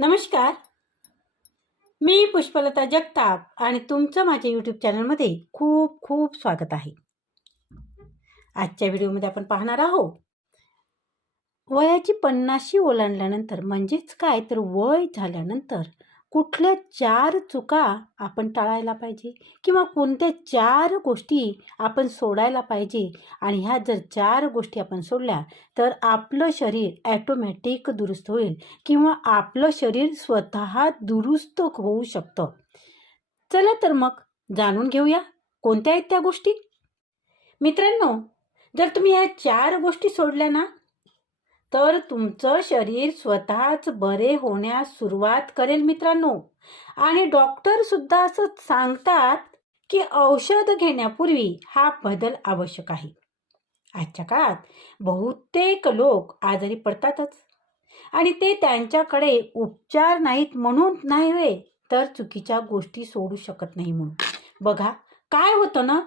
नमस्कार. मी पुष्पलता जगताप आणि तुमचं माझ्या यूट्यूब चॅनलमध्ये खूप खूप स्वागत आहे. आजच्या व्हिडिओमध्ये आपण पाहणार आहोत वयाची 50शी ओलांडल्यानंतर म्हणजेच काय तर वय झाल्यानंतर कुठल्या 4 चुका आपण टाळायला पाहिजे किंवा कोणत्या 4 गोष्टी आपण सोडायला पाहिजे आणि ह्या जर 4 गोष्टी आपण सोडल्या तर आपलं शरीर ॲटोमॅटिक दुरुस्त होईल किंवा आपलं शरीर स्वतः दुरुस्त होऊ शकतं. चला तर मग जाणून घेऊया कोणत्या आहेत त्या गोष्टी. मित्रांनो, जर तुम्ही ह्या 4 गोष्टी सोडल्या ना तर तुमचं शरीर स्वतःच बरे होण्यास सुरुवात करेल मित्रांनो. आणि डॉक्टर सुद्धा असं सांगतात की औषध घेण्यापूर्वी हा बदल आवश्यक आहे. आजच्या काळात बहुतेक लोक आजारी पडतातच आणि ते त्यांच्याकडे उपचार नाहीत म्हणून नव्हे तर चुकीच्या गोष्टी सोडू शकत नाही म्हणून. बघा काय होतं ना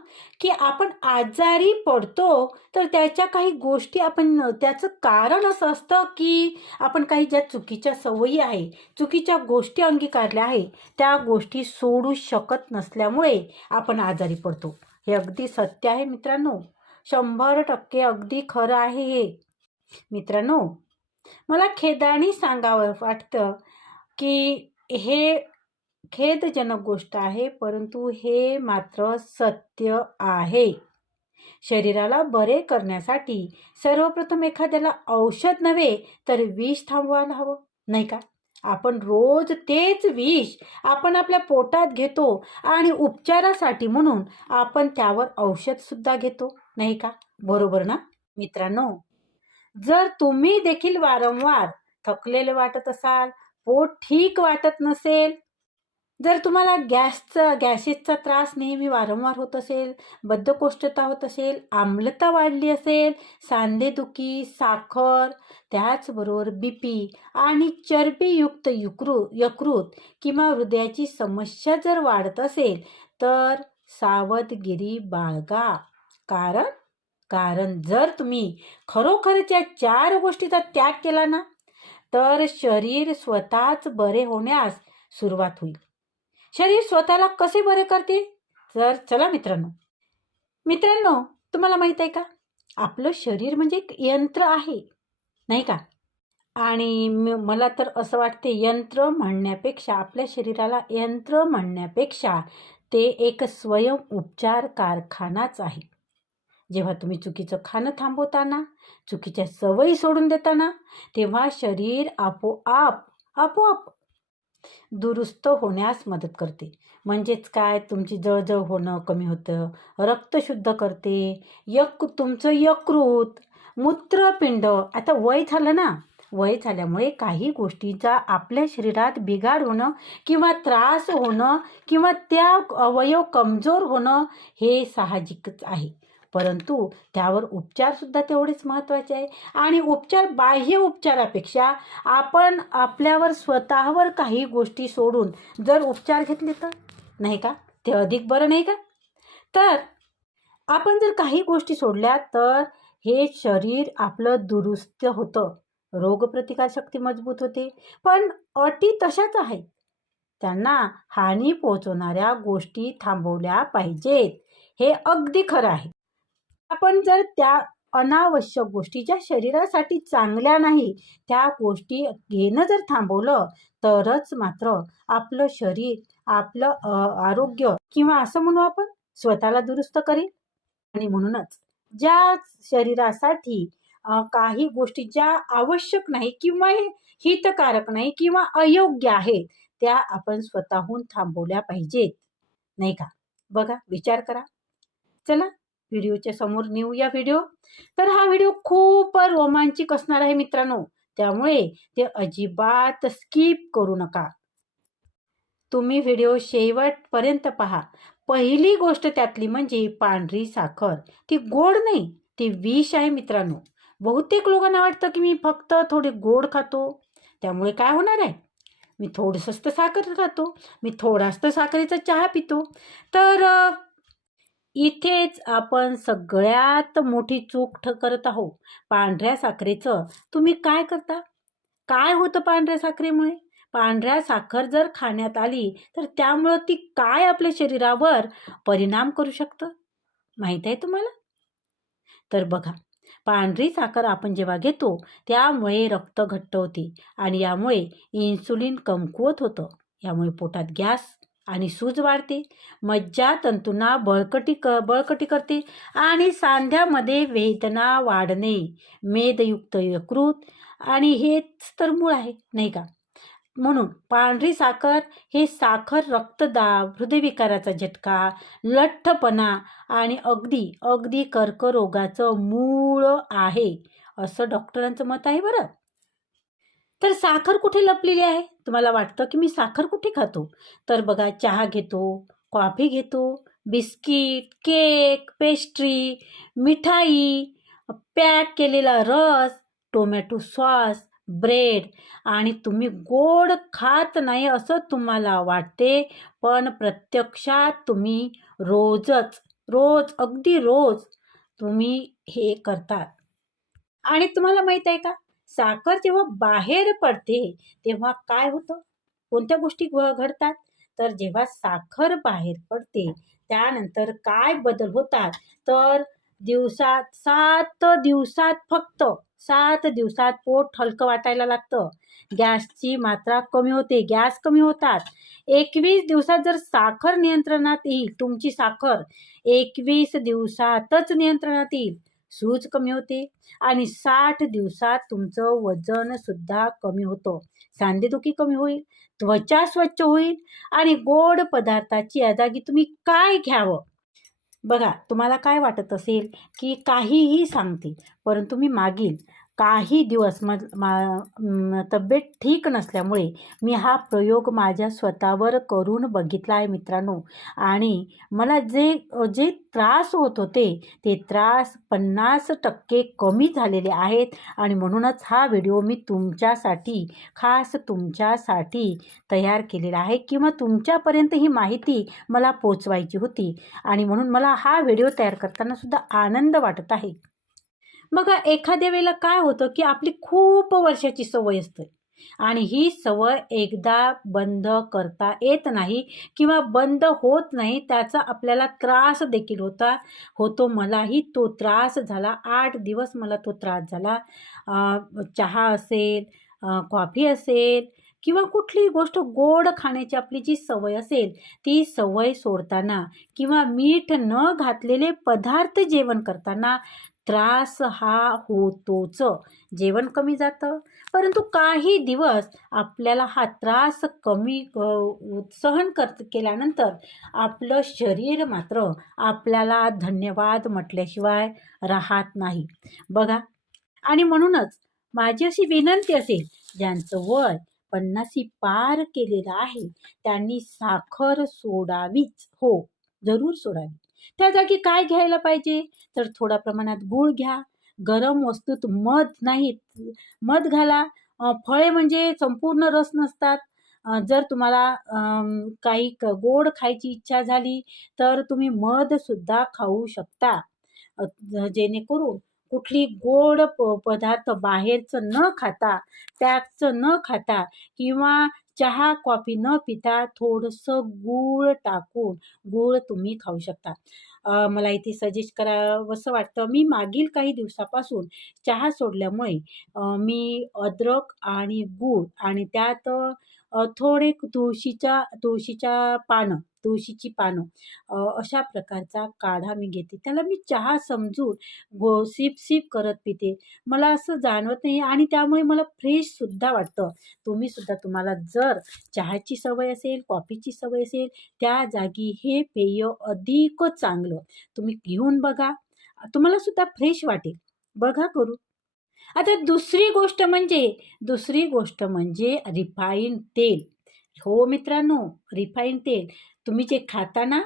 की आपण आजारी पडतो तर त्याच्या काही गोष्टी आपण त्याचं कारण असं असतं की आपण काही ज्या चुकीच्या सवयी आहे, चुकीच्या गोष्टी अंगीकारल्या आहे त्या गोष्टी सोडू शकत नसल्यामुळे आपण आजारी पडतो. हे अगदी सत्य आहे मित्रांनो. 100% अगदी खरं आहे हे. मित्रांनो, मला खेदाने सांगावं वाटतं की हे खेदजनक गोष्ट आहे, परंतु हे मात्र सत्य आहे. शरीराला बरे करण्यासाठी सर्वप्रथम एखाद्याला औषध नव्हे तर विष थांबवायला हवं, नाही का? आपण रोज तेच विष आपण आपल्या पोटात घेतो आणि उपचारासाठी म्हणून आपण त्यावर औषधसुद्धा घेतो, नाही का? बरोबर ना? मित्रांनो, जर तुम्ही देखील वारंवार थकलेले वाटत असाल, पोट ठीक वाटत नसेल, जर तुम्हाला गॅसेसचा त्रास नेहमी वारंवार होत असेल, बद्धकोष्ठता होत असेल, आम्लता वाढली असेल, सांधेदुखी, साखर, त्याचबरोबर BP आणि चरबीयुक्त यकृत किंवा हृदयाची समस्या जर वाढत असेल तर सावधगिरी बाळगा. कारण जर तुम्ही खरोखरच या 4 गोष्टीचा त्याग केला ना तर शरीर स्वतःच बरे होण्यास सुरुवात होईल. शरीर स्वतःला कसे बरे करते? तर चला मित्रांनो, तुम्हाला माहित आहे का? आपलं शरीर म्हणजे एक यंत्र आहे, नाही का? आणि मला तर असं वाटते यंत्र म्हणण्यापेक्षा, आपल्या शरीराला यंत्र म्हणण्यापेक्षा ते एक स्वयं उपचार कारखानाच आहे. जेव्हा तुम्ही चुकीचं खाणं थांबवताना, चुकीच्या सवयी सोडून देताना, तेव्हा शरीर आपोआप दुरुस्त होण्यास मदत करते. म्हणजेच काय, तुमची जळजळ होणं कमी होतं, रक्त शुद्ध करते, तुमचं यकृत, मूत्रपिंड. आता वय झालं ना, वय झाल्यामुळे काही गोष्टींचा आपल्या शरीरात बिघाड होणं किंवा त्रास होणं किंवा त्या अवयव कमजोर होणं हे साहजिकच आहे. परंतु त्यावर उपचारसुद्धा तेवढेच महत्त्वाचे आहे. आणि बाह्य उपचारापेक्षा आपण आपल्यावर स्वतःवर काही गोष्टी सोडून जर उपचार घेतले तर, नाही का, ते अधिक बरं, नाही का? तर आपण जर काही गोष्टी सोडल्या तर हे शरीर आपलं दुरुस्त होतं, रोगप्रतिकारशक्ती मजबूत होते. पण अटी तशाच आहेत. त्यांना हानी पोहोचवणाऱ्या गोष्टी थांबवल्या पाहिजेत. हे अगदी खरं आहे. आपण जर त्या अनावश्यक गोष्टी ज्या शरीरासाठी चांगल्या नाही त्या गोष्टी घेणं जर थांबवलं तरच मात्र आपलं शरीर, आपलं आरोग्य किंवा असं म्हणू आपण स्वतःला दुरुस्त करेल. आणि म्हणूनच ज्या शरीरासाठी काही गोष्टी ज्या आवश्यक नाही किंवा हितकारक नाही किंवा अयोग्य आहेत त्या आपण स्वतःहून थांबवल्या पाहिजेत, नाही का? बघा, विचार करा. चला व्हिडिओच्या समोर नेऊया व्हिडिओ. तर हा व्हिडिओ खूप रोमांचिक असणार आहे मित्रांनो, त्यामुळे ते अजिबात स्किप करू नका. तुम्ही व्हिडिओ शेवटपर्यंत पहा. पहिली गोष्ट त्यातली म्हणजे पांढरी साखर. ती गोड नाही, ती विष आहे मित्रांनो. बहुतेक लोकांना वाटतं की मी फक्त थोडे गोड खातो, त्यामुळे काय होणार आहे, मी थोडंसं साखर खातो, मी थोडासा साखरेचा चहा पितो. तर इथेच आपण सगळ्यात मोठी चूक करत आहोत. पांढऱ्या साखरेचं तुम्ही काय करता? काय होतं पांढऱ्या साखरेमुळे? पांढऱ्या साखर जर खाण्यात आली तर त्यामुळं ती काय आपल्या शरीरावर परिणाम करू शकतं माहीत आहे तुम्हाला? तर बघा, पांढरी साखर आपण जेव्हा घेतो त्यामुळे रक्त घट्ट होते आणि यामुळे इन्सुलिन कमकुवत होतं. यामुळे पोटात गॅस आणि सूज वाढते, मज्जातंतूंना बळकटी करते आणि सांध्यामध्ये वेदना वाढणे, मेदयुक्त यकृत आणि हेच तर मूळ आहे, नाही का? म्हणून पांढरी साखर हे साखर रक्तदाब, हृदयविकाराचा झटका, लठ्ठपणा आणि अगदी अगदी कर्करोगाचं मूळ आहे, असं डॉक्टरांचं मत आहे बरं. तर साखर कुठे लपलेली आहे? तुम्हाला वाटतं की मी साखर कुठे खातो? तर बघा, चहा घेतो, कॉफी घेतो, बिस्किट, केक, पेस्ट्री, मिठाई, पॅक केलेला रस, टोमॅटो सॉस, ब्रेड आणि तुम्ही गोड खात नाही असं तुम्हाला वाटते, पण प्रत्यक्षात तुम्ही रोज, अगदी रोज तुम्ही हे करतात. आणि तुम्हाला माहीत आहे का, साखर जेव्हा बाहेर पडते तेव्हा काय होतं? कोणत्या गोष्टी घडतात? तर जेव्हा साखर बाहेर पडते त्यानंतर काय बदल होतात? तर फक्त 7 दिवसात पोट हलकं वाटायला लागतं. गॅसची मात्रा कमी होते, गॅस कमी होतात. 21 दिवसात जर साखर नियंत्रणात येईल, तुमची साखर 21 दिवसातच नियंत्रणात येईल. सूज कमी होते आणि 60 दिवसात तुमचं वजन सुद्धा कमी होतं. सांधेदुखी कमी होईल, त्वचा स्वच्छ होईल आणि गोड पदार्थाची जागी तुम्ही काय घ्यावं? बघा, तुम्हाला काय वाटत असेल की काहीही सांगते, परंतु मी मागील काही दिवस तब्येत ठीक नसल्यामुळे मी हा प्रयोग माझ्या स्वतःवर करून बघितला आहे मित्रांनो. आणि मला जे जे त्रास होत होते ते त्रास 50% कमी झालेले आहेत. आणि म्हणूनच हा व्हिडिओ मी तुमच्यासाठी, खास तुमच्यासाठी तयार केलेला आहे, किंवा तुमच्यापर्यंत ही माहिती मला पोचवायची होती आणि म्हणून मला हा व्हिडिओ तयार करताना सुद्धा आनंद वाटत आहे. बघा, एखाद्या वेळेला काय होतं की आपली खूप वर्षाची सवय असते आणि ही सवय एकदा बंद करता येत नाही किंवा बंद होत नाही. त्याचा आपल्याला त्रास देखील होतो. मलाही तो त्रास झाला. 8 दिवस मला तो त्रास झाला. चहा असेल, कॉफी असेल किंवा कुठलीही गोष्ट गोड खाण्याची आपली जी सवय असेल, ती सवय सोडताना किंवा मीठ न घातलेले पदार्थ जेवण करताना त्रास हा होतोच. जेवण कमी जातं, परंतु काही दिवस आपल्याला हा त्रास कमी सहन केल्यानंतर आपलं शरीर मात्र आपल्याला धन्यवाद म्हटल्याशिवाय राहत नाही. बघा, आणि म्हणूनच माझी अशी विनंती असेल, ज्यांचं वय 50 पार केलेलं आहे त्यांनी साखर सोडावीच. हो, जरूर सोडावी. त्या जागी काय घ्यायला पाहिजे? तर थोड्या प्रमाणात गूळ घ्या. गरम वस्तूत मध घाला. फळे म्हणजे संपूर्ण रस नसतात. जर तुम्हाला काही गोड खायची इच्छा झाली तर तुम्ही मधसुद्धा खाऊ शकता. जेणेकरून कुठली गोड पदार्थ बाहेरचं न खाता, पॅकचं न खाता किंवा चहा, कॉफी न पिता थोडंसं गूळ तुम्ही खाऊ शकता. मला इथे सजेस्ट करावंसं वाटतं. मी मागील काही दिवसापासून चहा सोडल्यामुळे मी अद्रक आणि गूळ आणि त्यात थोडे तुळशीची पानं अशा प्रकारचा काढा मी घेते. त्याला मी चहा समजून सिप करत पिते. मला असं जाणवत नाही आणि त्यामुळे मला फ्रेशसुद्धा वाटतं. तुम्हाला जर चहाची सवय असेल, कॉफीची सवय असेल, त्या जागी हे पेय अधिक चांगलं तुम्ही घेऊन बघा. तुम्हाला सुद्धा फ्रेश वाटेल. बघा करू. आता दुसरी गोष्ट म्हणजे रिफाईंड तेल. हो मित्रांनो, रिफाईंड तेल तुम्ही जे खाता ना,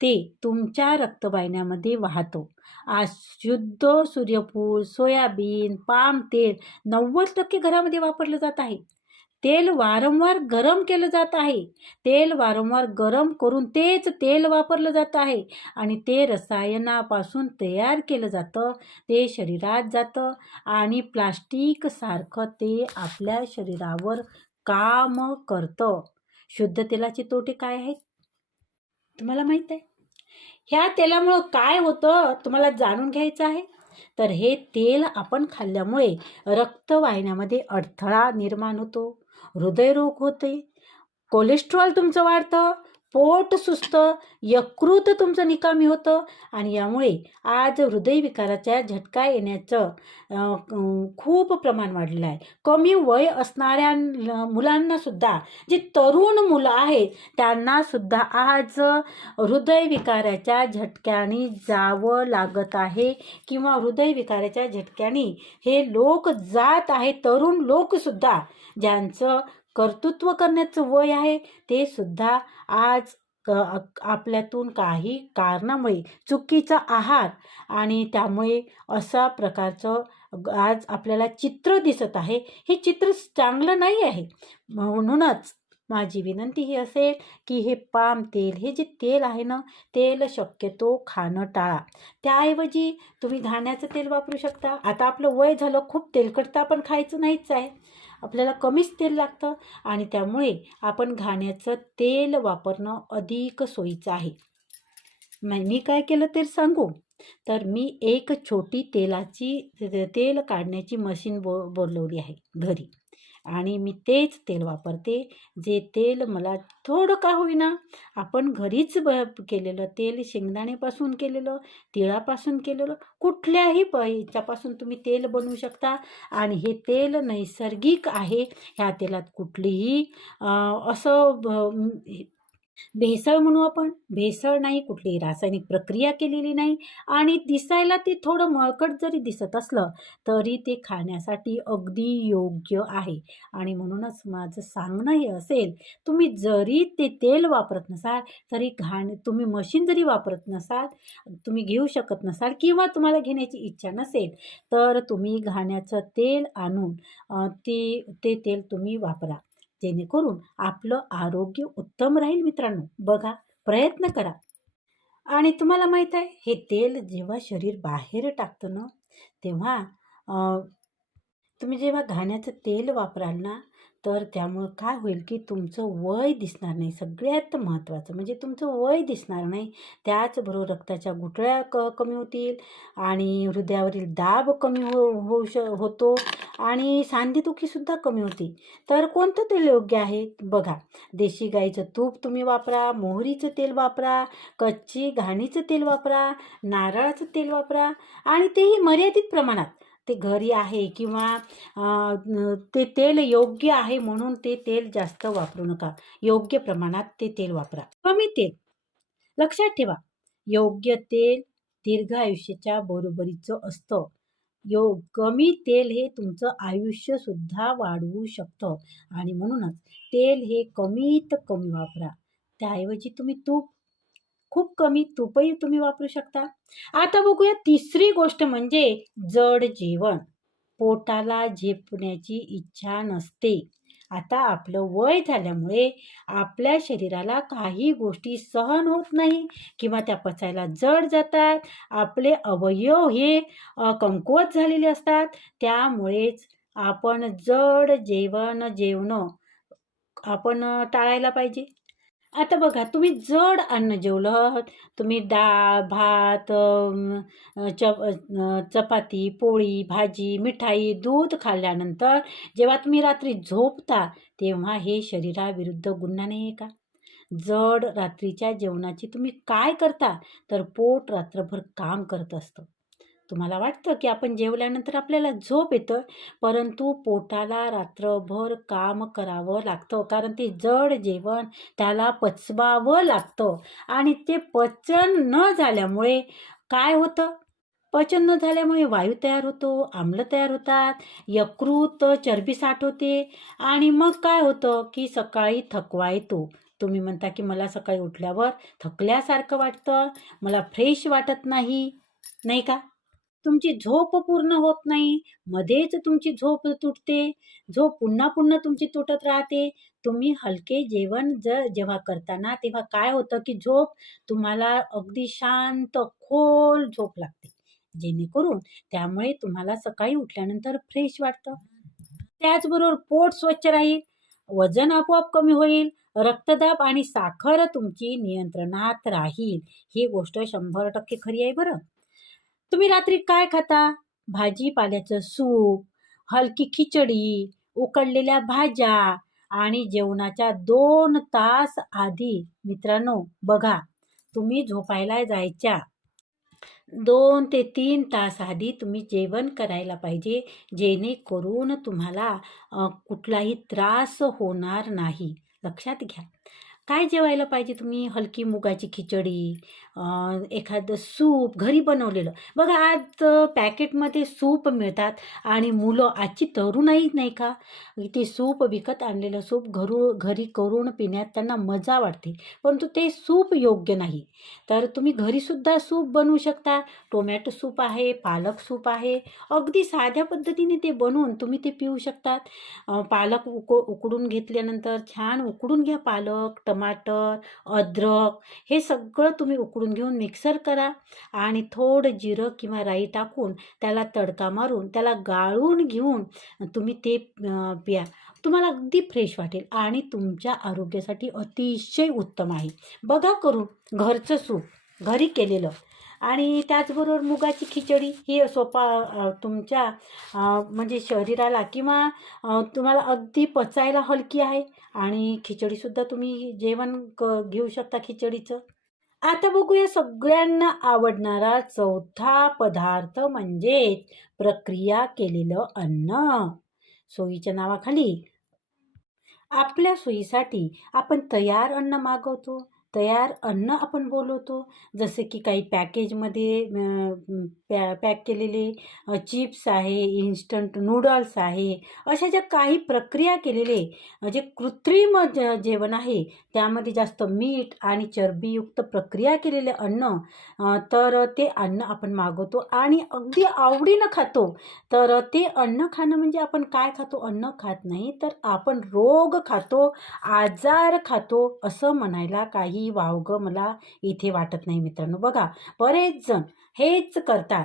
ते तुमच्या रक्तवाहिन्यामध्ये वाहतो. आज शुद्ध सूर्यफूल, सोयाबीन, पाम तेल 90% घरामध्ये वापरलं जात आहे. तेल वारंवार गरम केलं जात आहे. तेल वारंवार गरम करून तेच तेल वापरलं जात आहे आणि ते रसायनापासून तयार केलं जातं. ते शरीरात जातं आणि प्लास्टिकसारखं ते आपल्या शरीरावर काम करतं. शुद्ध तेलाचे तोटे काय आहेत तुम्हाला माहीत आहे? ह्या तेलामुळं काय होतं तुम्हाला जाणून घ्यायचं आहे. तर हे तेल आपण खाल्ल्यामुळे रक्त वाहिन्यामध्ये अडथळा निर्माण होतो, हृदयरोग होते, कोलेस्ट्रॉल तुमचं वाढतं, पोट सुजतं, यकृत तुमचं निकामी होतं आणि यामुळे आज हृदयविकाराच्या झटका येण्याचं खूप प्रमाण वाढलेलं आहे. कमी वय असणाऱ्या मुलांनासुद्धा, जे तरुण मुलं आहेत त्यांनासुद्धा आज हृदयविकाराच्या झटक्याने जावं लागत आहे किंवा हृदयविकाराच्या झटक्याने हे लोक जात आहेत. तरुण लोकसुद्धा ज्यांचं कर्तृत्व करण्याचं वय आहे ते सुद्धा आज आपल्यातून काही कारणामुळे चुकीचा आहार आणि त्यामुळे अशा प्रकारचं आज आपल्याला चित्र दिसत आहे. हे चित्र चांगलं नाही आहे. म्हणूनच माझी विनंती ही असेल की हे पाम तेल, हे जे तेल आहे ना, तेल शक्यतो खाणं टाळा. त्याऐवजी तुम्ही घाण्याचं तेल वापरू शकता. आता आपलं वय झालं, खूप तेलकट तर आपण खायचं नाहीच आहे. आपल्याला कमीच तेल लागतं आणि त्यामुळे आपण घाण्याचं तेल वापरणं अधिक सोयीचं आहे. मी काय केलं ते सांगू. तर मी एक छोटी तेल काढण्याची मशीन बोलवली आहे घरी आणि मी तेच तेल वापरते. जे तेल मला थोडं का होईना, आपण घरीच केलेलं तेल, शेंगदाण्यापासून केलेलं, तिळापासून केलेलं, कुठल्याही याच्यापासून तुम्ही तेल बनवू शकता आणि हे तेल नैसर्गिक आहे. ह्या तेलात कुठलीही असं भेसळ म्हणू आपण, भेसळ नाही, कुठलीही रासायनिक प्रक्रिया केलेली नाही आणि दिसायला ते थोडं मळकट जरी दिसत असलं तरी ते खाण्यासाठी अगदी योग्य आहे. आणि म्हणूनच माझं सांगणं हे असेल, तुम्ही जरी ते तेल वापरत नसाल तरी तुम्ही मशीन जरी वापरत नसाल, तुम्ही घेऊ शकत नसाल किंवा तुम्हाला घेण्याची इच्छा नसेल तर तुम्ही घाण्याचं तेल आणून ते तेल तुम्ही वापरा. जेणेकरून आपलं आरोग्य उत्तम राहील. मित्रांनो, बघा, प्रयत्न करा. आणि तुम्हाला माहीत आहे, हे तेल जेव्हा शरीर बाहेर टाकतं ना, तेव्हा तुम्ही जेव्हा घाण्याचं तेल वापराल ना, तर त्यामुळं काय होईल की तुमचं वय दिसणार नाही. सगळ्यात महत्त्वाचं म्हणजे तुमचं वय दिसणार नाही. त्याचबरोबर रक्ताच्या गुठळ्या कमी होतील आणि हृदयावरील दाब कमी होतो आणि सांधेदुखीसुद्धा कमी होते. तर कोणतं तेल योग्य आहे बघा. देशी गाईचं तूप तुम्ही वापरा, मोहरीचं तेल वापरा, कच्ची घाणीचं तेल वापरा, नारळाचं तेल वापरा आणि तेही मर्यादित प्रमाणात. ते घरी आहे किंवा ते तेल योग्य आहे म्हणून ते तेल जास्त वापरू नका. योग्य प्रमाणात ते तेल वापरा. कमी तेल, लक्षात ठेवा, योग्य तेल दीर्घ आयुष्याच्या बरोबरीचं असतं. कमी तेल हे तुमचं आयुष्यसुद्धा वाढवू शकतं आणि म्हणूनच तेल हे कमीत कमी वापरा. त्याऐवजी तुम्ही खूप कमी तूपही तुम्ही वापरू शकता. आता बघूया तिसरी गोष्ट म्हणजे जड जेवण. पोटाला झेपण्याची इच्छा नसते. आता आपलं वय झाल्यामुळे आपल्या शरीराला काही गोष्टी सहन होत नाही किंवा त्या पचायला जड जातात. आपले अवयव हे कमकुवत झालेले असतात. त्यामुळेच आपण जड जेवणं आपण टाळायला पाहिजे. आता बघा, तुम्ही जड अन्न जेवलं, तुम्ही डाळ, भात, चपाती, पोळी, भाजी, मिठाई, दूध खाल्ल्यानंतर जेव्हा तुम्ही रात्री झोपता तेव्हा हे शरीराविरुद्ध गुन्हा नाही आहे का? जड रात्रीच्या जेवणाची तुम्ही काय करता, तर पोट रात्रभर काम करत असतं. तुम्हाला वाटतं की आपण जेवल्यानंतर आपल्याला झोप येतं, परंतु पोटाला रात्रभर काम करावं लागतं. कारण ते जड जेवण त्याला पचवावं लागतं आणि ते पचन न झाल्यामुळे काय होतं? पचन न झाल्यामुळे वायू तयार होतो, आम्ल तयार होतात, यकृत चरबी साठवते आणि मग काय होतं की सकाळी थकवा येतो. तुम्ही म्हणता की मला सकाळी उठल्यावर थकल्यासारखं वाटतं, मला फ्रेश वाटत नाही, नाही का? तुमची झोप पूर्ण होत नाही, मध्येच तुमची झोप तुटते, झोप पुन्हा पुन्हा तुमची तुटत राहते. तुम्ही हलके जेवण जेव्हा करताना तेव्हा काय होतं की तुम्हाला अगदी शांत खोल झोप लागते. जेणेकरून त्यामुळे तुम्हाला सकाळी उठल्यानंतर फ्रेश वाटतं. त्याचबरोबर पोट स्वच्छ राहील. वजन आपोआप कमी होईल, रक्तदाब आणि साखर तुमची नियंत्रणात राहील. ही गोष्ट 100% खरी आहे बरं. तुम्ही रात्री काय खाता? भाजीपाल्याचं सूप, हलकी खिचडी, उकडलेल्या भाज्या आणि जेवणाच्या 2 तास आधी मित्रांनो बघा, तुम्ही झोपायला जायच्या 2 ते 3 तास आधी तुम्ही जेवण करायला पाहिजे, जेणेकरून तुम्हाला कुठलाही त्रास होणार नाही. लक्षात घ्या. काय जेवायला पाहिजे तुम्ही? हलकी मुगाची खिचडी, एखादं सूप घरी बनवलेलं. बघा आज पॅकेटमध्ये सूप मिळतात आणि मुलं आजची तरुणाई नाही का, ते सूप विकत आणलेलं सूप घरी करून पिण्यात त्यांना मजा वाटते. परंतु ते सूप योग्य नाही. तर तुम्ही घरीसुद्धा सूप बनवू शकता. टोमॅटो सूप आहे, पालक सूप आहे. अगदी साध्या पद्धतीने ते बनवून तुम्ही ते पिऊ शकतात. पालक उकडून घेतल्यानंतर छान उकडून घ्या पालक, टमाटर, अद्रक हे सगळं तुम्ही उकडून घेऊन मिक्सर करा आणि थोडं जिरं किंवा राई टाकून त्याला तडका मारून त्याला गाळून घेऊन तुम्ही ते प्या. तुम्हाला अगदी फ्रेश वाटेल आणि तुमच्या आरोग्यासाठी अतिशय उत्तम आहे. बघा करून घरचं सूप घरी केलेलं. आणि त्याचबरोबर मुगाची खिचडी ही तुमच्या म्हणजे शरीराला किंवा तुम्हाला अगदी पचायला हलकी आहे आणि खिचडीसुद्धा तुम्ही जेवण घेऊ शकता खिचडीचं. आता बघूया सगळ्यांना आवडणारा चौथा पदार्थ म्हणजेच प्रक्रिया केलेलं अन्न. सोयीच्या नावाखाली आपल्या सोयीसाठी आपण तयार अन्न मागवतो, तयार अन्न आपण बोलवतो. जसे की काही पॅकेजमध्ये पॅक केलेले चिप्स आहे, इन्स्टंट नूडल्स आहे. अशा ज्या काही प्रक्रिया केलेले जे कृत्रिम जेवण आहे, त्यामध्ये जास्त मीठ आणि चरबीयुक्त प्रक्रिया केलेले अन्न, तर ते अन्न आपण मागवतो आणि अगदी आवडीनं खातो. तर ते अन्न खाणं म्हणजे आपण काय खातो? अन्न खात नाही, तर आपण रोग खातो, आजार खातो असं म्हणायला काही वावगं मला इथे वाटत नाही मित्रांनो. बघा बरेच जण हेच करतात.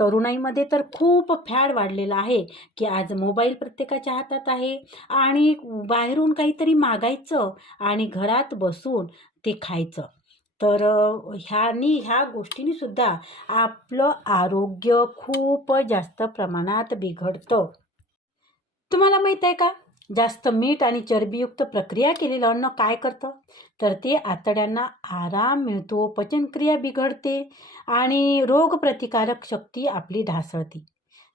तरुणाईमध्ये तर खूप फॅड वाढलेलं आहे की आज मोबाईल प्रत्येकाच्या हातात आहे आणि बाहेरून काहीतरी मागायचं आणि घरात बसून ते खायचं. तर ह्या गोष्टींनी सुद्धा आपलं आरोग्य खूप जास्त प्रमाणात बिघडतं. तुम्हाला माहीत आहे का? जास्त मीठ आणि चरबीयुक्त प्रक्रिया केलेलं अन्न काय करतं? तर ते आतड्यांना आराम मिळतो, पचनक्रिया बिघडते आणि रोगप्रतिकारक शक्ती आपली ढासळते.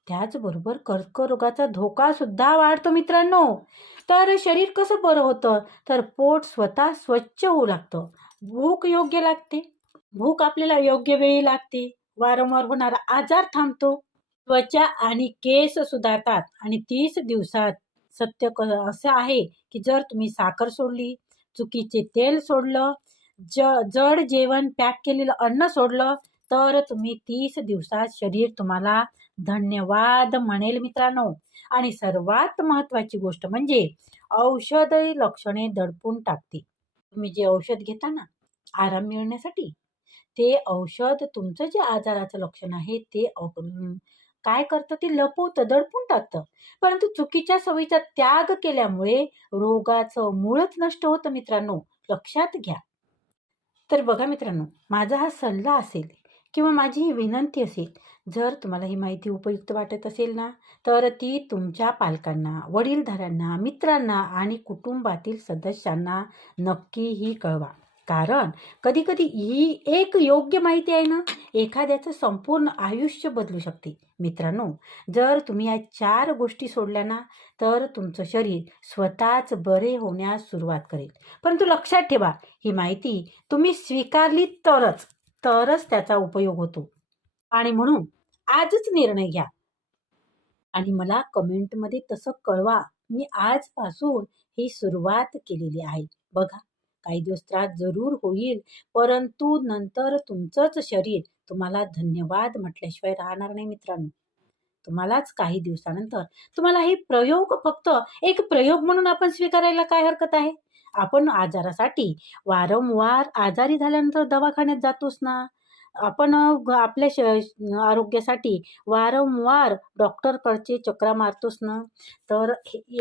त्याचबरोबर कर्करोगाचा धोकासुद्धा वाढतो मित्रांनो. तर शरीर कसं बरं होतं? तर पोट स्वतः स्वच्छ होऊ लागतं. भूक योग्य लागते. भूक आपल्याला योग्य वेळी लागते. वारंवार होणारा आजार थांबतो. त्वचा आणि केस सुधारतात आणि 30 दिवसात असं आहे की जर तुम्ही साखर सोडली, चुकीचे तेल सोडलं, जड जेवण पॅक केलेलं अन्न सोडलं, तर तुम्ही 30 दिवसात शरीर तुम्हाला धन्यवाद म्हणेल मित्रांनो. आणि सर्वात महत्त्वाची गोष्ट म्हणजे औषध लक्षणे दडपून टाकते. तुम्ही जे औषध घेता ना आराम मिळण्यासाठी, ते औषध तुमचं जे आजाराचं लक्षण आहे ते काय करतं ते लपवतं, दडपून टाकतं. परंतु चुकीच्या सवयीचा त्याग केल्यामुळे रोगाचं मूळच नष्ट होतं मित्रांनो. लक्षात घ्या. तर बघा मित्रांनो, माझा हा सल्ला असेल किंवा माझी ही विनंती असेल, जर तुम्हाला ही माहिती उपयुक्त वाटत असेल ना, तर ती तुमच्या पालकांना, वडीलधाऱ्यांना, मित्रांना आणि कुटुंबातील सदस्यांना नक्कीही कळवा. कारण कधी-कधी ही एक योग्य माहिती आहे ना, एखाद्याचं संपूर्ण आयुष्य बदलू शकते. मित्रांनो, जर तुम्ही या 4 गोष्टी सोडल्या ना, तर तुमचं शरीर स्वतःच बरे होण्यास सुरुवात करेल. परंतु लक्षात ठेवा, ही माहिती तुम्ही स्वीकारली तरच त्याचा उपयोग होतो. आणि म्हणून आजच निर्णय घ्या आणि मला कमेंटमध्ये तसं कळवा. मी आजपासून ही सुरुवात केलेली आहे. बघा, काही दिवस त्रास जरूर होईल, परंतु नंतर तुमचंच शरीर तुम्हाला धन्यवाद म्हटल्याशिवाय राहणार नाही मित्रांनो. तुम्हालाच काही दिवसानंतर तुम्हाला हे प्रयोग फक्त एक प्रयोग म्हणून आपण स्वीकारायला काय हरकत आहे? आपण आजारासाठी वारंवार आजारी झाल्यानंतर दवाखान्यात जातोच ना. आपण आपल्या आरोग्यासाठी वारंवार डॉक्टरकडचे चक्रा मारतोच ना, तर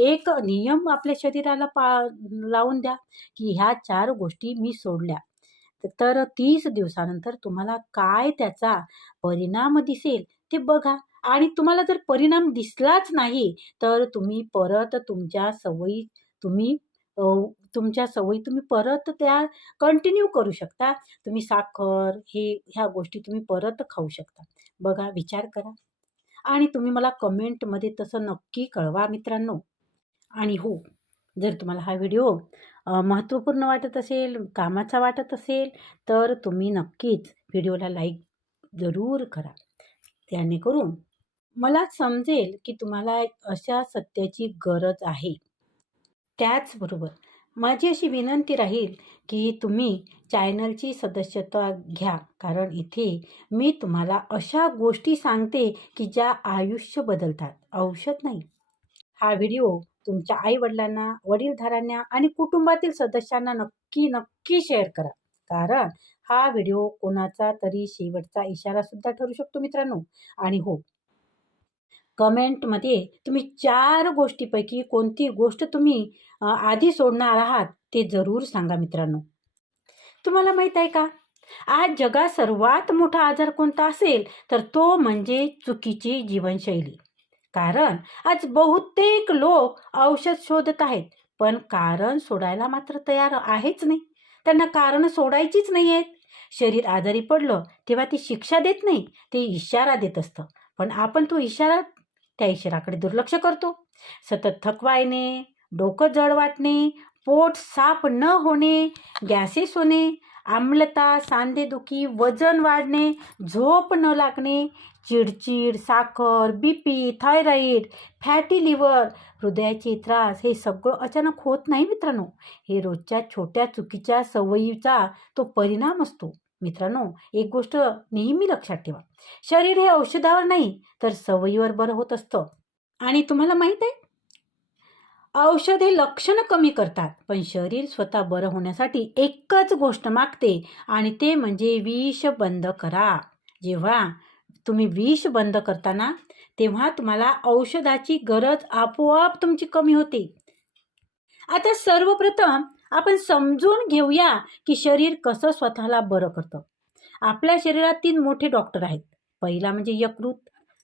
एक नियम आपल्या शरीराला लावून द्या, की ह्या 4 गोष्टी मी सोडल्या. तर 30 दिवसानंतर तुम्हाला काय त्याचा परिणाम दिसेल ते बघा. आणि तुम्हाला जर परिणाम दिसलाच नाही, तर तुम्ही परत तुम्ही अ, तुमच्या सवयी तुम्ही परत त्या कंटिन्यू करू शकता. तुम्ही साखर ह्या गोष्टी तुम्ही परत खाऊ शकता. बघा, विचार करा आणि तुम्ही मला कमेंटमध्ये तसं नक्की कळवा मित्रांनो. आणि हो, जर तुम्हाला हा व्हिडिओ महत्त्वपूर्ण वाटत असेल, कामाचा वाटत असेल, तर तुम्ही नक्कीच व्हिडिओला लाईक जरूर करा. जेणेकरून मला समजेल की तुम्हाला अशा सत्याची गरज आहे. त्याचबरोबर माझी अशी विनंती राहील की तुम्ही चॅनलची सदस्यता घ्या. कारण इथे मी तुम्हाला अशा गोष्टी सांगते की ज्या आयुष्य बदलतात, औषध नाही. हा व्हिडिओ तुमच्या आई-वडिलांना, वडीलधाऱ्यांना आणि कुटुंबातील सदस्यांना नक्की, नक्की शेअर करा. कारण हा व्हिडिओ कोणाचा तरी शेवटचा इशारासुद्धा ठरू शकतो मित्रांनो. आणि हो, कमेंटमध्ये तुम्ही 4 गोष्टींपैकी कोणती गोष्ट तुम्ही आधी सोडणार आहात, ते जरूर सांगा मित्रांनो. तुम्हाला माहीत आहे का? आज जगात सर्वात मोठा आजार कोणता असेल, तर तो म्हणजे चुकीची जीवनशैली. कारण आज बहुतेक लोक औषध शोधत आहेत, पण कारण सोडायला मात्र तयार आहेच नाही. त्यांना कारणं सोडायचीच नाही आहेत. शरीर आजारी पडलं, तेव्हा ती शिक्षा देत नाही, ते इशारा देत असतं. पण आपण त्या इशाराकडे दुर्लक्ष करतो. सतत थकवा येणे, डोकं जड वाटणे, पोट साफ न होणे, गॅसेस होणे, आम्लता, सांधेदुखी, वजन वाढणे, झोप न लागणे, चिडचिड, साखर, बीपी, थायरॉईड, फॅटी लिव्हर, हृदयाचे त्रास हे सगळं अचानक होत नाही मित्रांनो. हे रोजच्या छोट्या चुकीच्या सवयीचा तो परिणाम असतो. मित्रांनो, एक गोष्ट नेहमी लक्षात ठेवा. शरीर हे औषधावर नाही, तर सवयीवर बरं होत असतं. आणि तुम्हाला माहीत आहे, औषध हे लक्षणं कमी करतात, पण शरीर स्वतः बरं होण्यासाठी एकच गोष्ट मागते आणि ते म्हणजे विष बंद करा. जेव्हा तुम्ही विष बंद करता तेव्हा तुम्हाला औषधाची गरज आपोआप तुमची कमी होते. आता सर्वप्रथम आपण समजून घेऊया की शरीर कसं स्वतःला बरं करतं. आपल्या शरीरात 3 मोठे डॉक्टर आहेत. पहिला म्हणजे यकृत,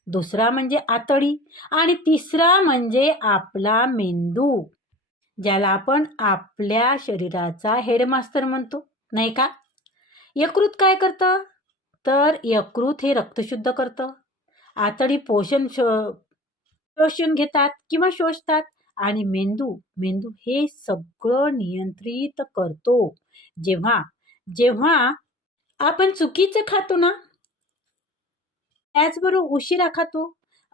दुसरा म्हणजे आतडी आणि तिसरा म्हणजे आपला मेंदू, ज्याला आपण आपल्या शरीराचा हेडमास्टर म्हणतो, नाही का? यकृत काय करतं? तर यकृत हे रक्त शुद्ध करतं. आतडी शोषून घेतात किंवा शोषतात. आणि मेंदू हे सगळं नियंत्रित करतो. जेव्हा जेव्हा आपण चुकीचं खातो ना, त्याचबरोबर उशिरा खातो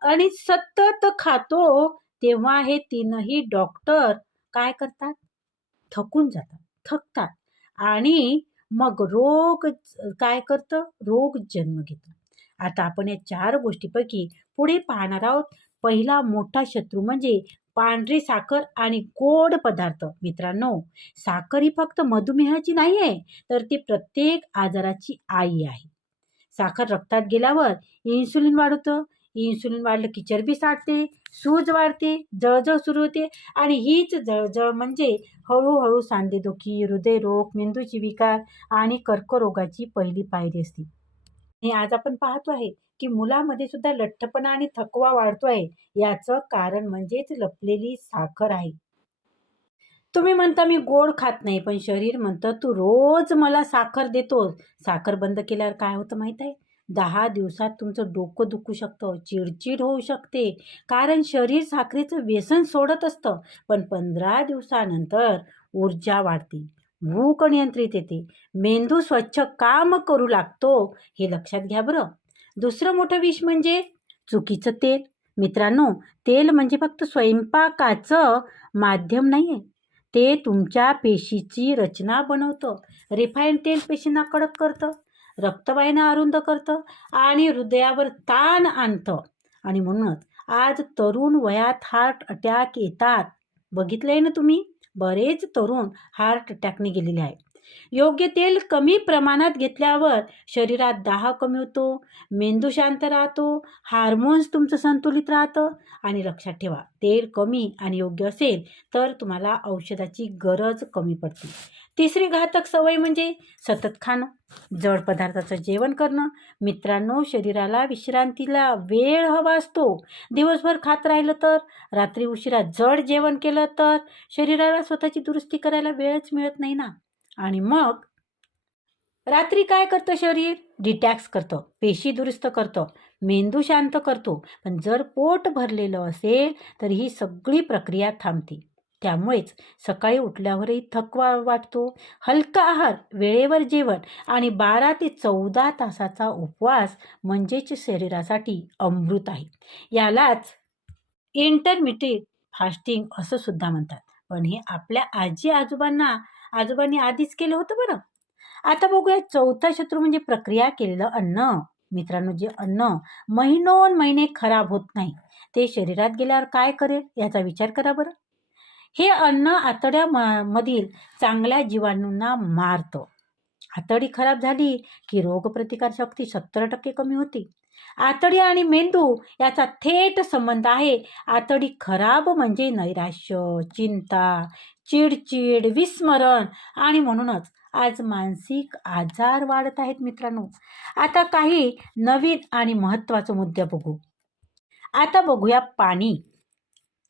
आणि सतत खातो, तेव्हा हे 3ही डॉक्टर काय करतात? थकतात आणि मग काय करतं? रोग जन्म घेतो. आता आपण या 4 गोष्टींपैकी पुढे पाहणार आहोत. पहिला मोठा शत्रू म्हणजे पांढरी साखर आणि गोड पदार्थ. मित्रांनो, साखर ही फक्त मधुमेहाची नाही आहे, तर ती प्रत्येक आजाराची आई आहे. साखर रक्तात गेल्यावर इन्सुलिन वाढतं. इन्सुलिन वाढलं की चरबी साठते, सूज वाढते, जळजळ सुरू होते आणि हीच जळजळ म्हणजे हळूहळू सांधेदुखी, हृदयरोग, मेंदूचे विकार आणि कर्करोगाची पहिली पायरी असते. आणि आज आपण पाहतो आहे की मुलामध्ये सुद्धा लठ्ठपणा आणि थकवा वाढतो आहे. याचं कारण म्हणजेच लपलेली साखर आहे. तुम्ही म्हणता मी गोड खात नाही, पण शरीर म्हणतं तू रोज मला साखर देतोस. साखर बंद केल्यावर काय होतं माहीत आहे? 10 दिवसात तुमचं डोकं दुखू शकतं, चिडचिड होऊ शकते. कारण शरीर साखरेचं व्यसन सोडत असतं. पण 15 दिवसानंतर ऊर्जा वाढते, भूक नियंत्रित येते, मेंदू स्वच्छ काम करू लागतो. हे लक्षात घ्या बरं. दुसरं मोठं विष म्हणजे चुकीचं तेल. मित्रांनो, तेल म्हणजे फक्त स्वयंपाकाचं माध्यम नाही आहे. ते तुमच्या पेशीची रचना बनवतं. रिफाईंड तेल पेशींना कडक करतं, रक्तवाहिन्या अरुंद करतं आणि हृदयावर ताण आणतं. आणि म्हणूनच आज तरुण वयात हार्ट अटॅक येतात. बघितलंय ना तुम्ही? बरेच तरुण हार्ट अटॅकने गेलेले आहेत. योग्य तेल कमी प्रमाणात घेतल्यावर शरीरात दाह कमी होतो, मेंदू शांत राहतो, हार्मोन्स तुमचं संतुलित राहतं. आणि लक्षात ठेवा, तेल कमी आणि योग्य असेल तर तुम्हाला औषधाची गरज कमी पडते. तिसरी घातक सवय म्हणजे सतत खाणं, जड पदार्थाचं जेवण करणं. मित्रांनो, शरीराला विश्रांतीला वेळ हवा असतो. दिवसभर खात राहिलं तर, रात्री उशिरा जड जेवण केलं तर शरीराला स्वतःची दुरुस्ती करायला वेळच मिळत नाही ना. आणि मग रात्री काय करतं शरीर? डिटॅक्स करतं, पेशी दुरुस्त करतं, मेंदू शांत करतो. पण जर पोट भरलेलं असेल तर ही सगळी प्रक्रिया थांबते. त्यामुळेच सकाळी उठल्यावरही थकवा वाटतो. हलका आहार, वेळेवर जेवण आणि 12 ते 14 तासाचा उपवास म्हणजेच शरीरासाठी अमृत आहे. यालाच इंटरमिटेंट फास्टिंग असं सुद्धा म्हणतात. पण हे आपल्या आजोबांनी आधीच केलं होतं बरं. आता बघूया चौथा शत्रू म्हणजे प्रक्रिया केलेलं अन्न. मित्रांनो, जे अन्न महिनोन-महिने खराब होत नाही ते शरीरात गेल्यावर काय करेल याचा विचार करा बरं. हे अन्न आतड्यामधील चांगल्या जीवाणूंना मारतं. आतडी खराब झाली की रोगप्रतिकारशक्ती 70% कमी होते. आतडी आणि मेंदू याचा थेट संबंध आहे. आतडी खराब म्हणजे नैराश्य, चिंता, चिडचिड, विस्मरण आणि म्हणूनच आज मानसिक आजार वाढत आहेत मित्रांनो. आता काही नवीन आणि महत्त्वाचे मुद्दे बघू. आता बघूया पाणी.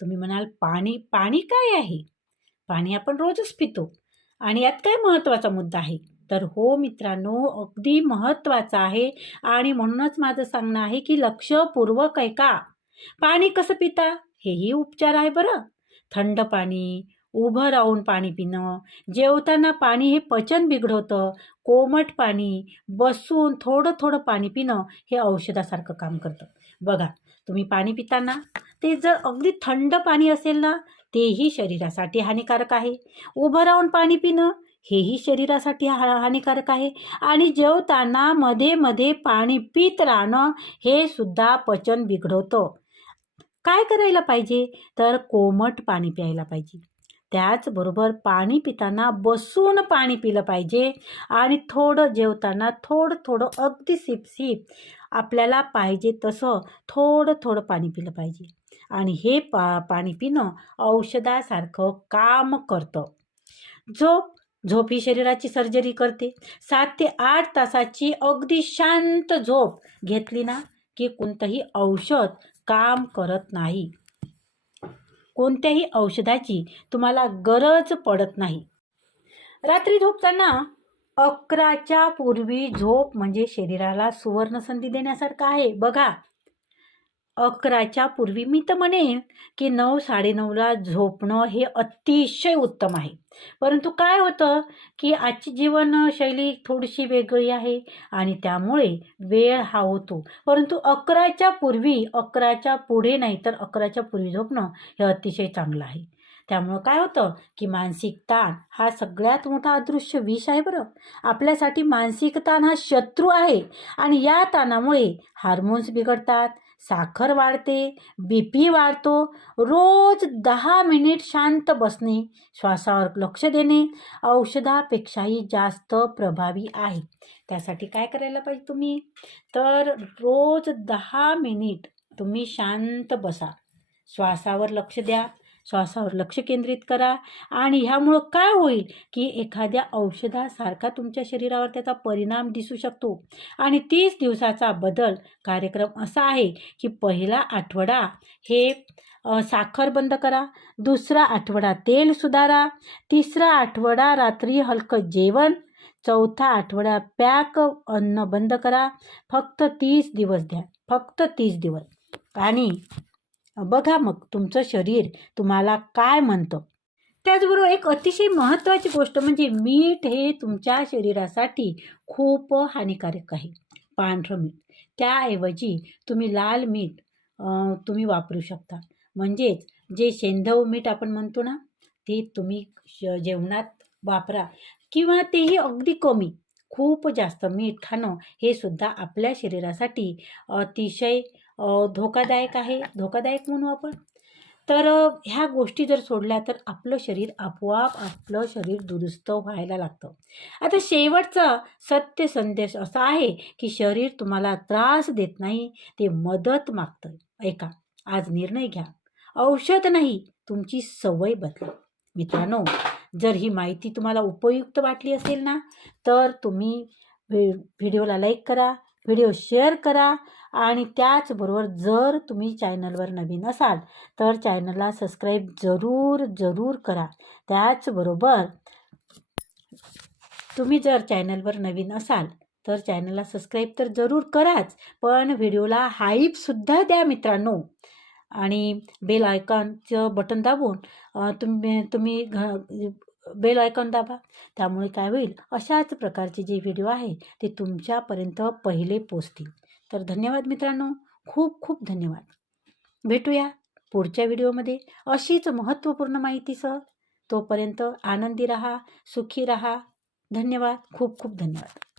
तुम्ही म्हणाल पाणी काय आहे? पाणी आपण रोजच पितो आणि यात काय महत्त्वाचा मुद्दा आहे? तर हो मित्रांनो, अगदी महत्त्वाचा आहे आणि म्हणूनच माझं सांगणं आहे की लक्षपूर्वक ऐका. पाणी कसं पिता हेही उपचार आहे बरं. थंड पाणी, उभं राहून पाणी पिणं, जेवताना पाणी हे पचन बिघडवतं. कोमट पाणी, बसून थोडं थोडं पाणी पिणं हे औषधासारखं काम करतं. बघा, तुम्ही पाणी पिताना ते जर अगदी थंड पाणी असेल ना, तेही शरीरासाठी हानिकारक आहे. उभं राहून पाणी पिणं हेही शरीरासाठी हानिकारक आहे. आणि जेवताना मध्ये मध्ये पाणी पित राहणं हे सुद्धा पचन बिघडवतं. काय करायला पाहिजे? तर कोमट पाणी प्यायला पाहिजे. त्याचबरोबर पाणी पिताना बसून पाणी पिलं पाहिजे आणि थोडं जेवताना थोडं थोडं अगदी सिप आपल्याला पाहिजे तसं थोडं थोडं पाणी पिलं पाहिजे. आणि हे पाणी पिणं औषधासारखं काम करतं. झोप ही शरीराची सर्जरी करते. 7 ते 8 तासाची अगदी शांत झोप घेतली ना की कोणतंही औषध काम करत नाही. कोणत्याही औषधाची तुम्हाला गरज पडत नाही. रात्री झोपताना 11च्या पूर्वी झोप म्हणजे शरीराला सुवर्ण संधी देण्यासारखं आहे. बघा, 11च्या पूर्वी मी तर म्हणेन की 9, 9:30ला झोपणं हे अतिशय उत्तम आहे. परंतु काय होतं की आजची जीवनशैली थोडीशी वेगळी आहे आणि त्यामुळे वेळ हा होतो. परंतु 11च्या पुढे नाही तर 11च्या पूर्वी झोपणं हे अतिशय चांगलं आहे. त्यामुळं काय होतं की मानसिक ताण हा सगळ्यात मोठा अदृश्य विष आहे बरं. आपल्यासाठी मानसिक ताण हा शत्रू आहे आणि या ताणामुळे हार्मोन्स बिघडतात, साखर वाढते, BP वाढतो. रोज 10 मिनिट शांत बसणे, श्वासावर लक्ष देणे औषधापेक्षाही जास्त प्रभावी आहे. त्यासाठी काय करायला पाहिजे तुम्ही? तर रोज 10 मिनिट तुम्ही शांत बसा, श्वासावर लक्ष द्या, श्वासावर लक्ष केंद्रित करा आणि ह्यामुळं काय होईल की एखाद्या औषधासारखा तुमच्या शरीरावर त्याचा परिणाम दिसू शकतो. आणि 30 दिवसाचा बदल कार्यक्रम असा आहे की पहिला आठवडा हे साखर बंद करा, दुसरा आठवडा तेल सुधारा, तिसरा आठवडा रात्री हलकं जेवण, चौथा आठवडा पॅक अन्न बंद करा. फक्त 30 दिवस द्या, फक्त 30 दिवस. आणि बघा मग तुमचं शरीर तुम्हाला काय म्हणतं. त्याचबरोबर एक अतिशय महत्त्वाची गोष्ट म्हणजे मीठ हे तुमच्या शरीरासाठी खूप हानिकारक आहे. पांढरं मीठ त्याऐवजी तुम्ही लाल मीठ तुम्ही वापरू शकता. म्हणजेच जे सेंधव मीठ आपण म्हणतो ना, ते तुम्ही जेवणात वापरा किंवा तेही अगदी कमी. खूप जास्त मीठ खाणं हे सुद्धा आपल्या शरीरासाठी अतिशय धोकादायक आहे. धोकादायक म्हणू आपण. तर ह्या गोष्टी जर सोडल्या तर आपलं शरीर दुरुस्त व्हायला लागतं. आता शेवटचा सत्य संदेश असा आहे की शरीर तुम्हाला त्रास देत नाही, ते मदत मागतं. ऐका, आज निर्णय घ्या. औषध नाही, तुमची सवय बदला. मित्रांनो, जर ही माहिती तुम्हाला उपयुक्त वाटली असेल ना, तर तुम्ही व्हिडिओला लाईक करा, व्हिडिओ शेअर करा आणि त्याचबरोबर जर तुम्ही चॅनलवर नवीन असाल तर चॅनलला सबस्क्राईब जरूर करा. त्याचबरोबर तुम्ही जर चॅनलवर नवीन असाल तर चॅनलला सबस्क्राईब तर जरूर कराच, पण व्हिडिओला हाईपसुद्धा द्या मित्रांनो. आणि बेल आयकॉनचं बटन दाबून तुम्ही बेल आयकॉन दाबा. त्यामुळे काय होईल, अशाच प्रकारचे जे व्हिडिओ आहे ते तुमच्यापर्यंत पहिले पोचतील. तर धन्यवाद मित्रांनो, खूप खूप धन्यवाद. भेटूया पुढच्या व्हिडिओमध्ये अशीच महत्त्वपूर्ण माहितीसह. तोपर्यंत आनंदी राहा, सुखी राहा. धन्यवाद, खूप खूप धन्यवाद.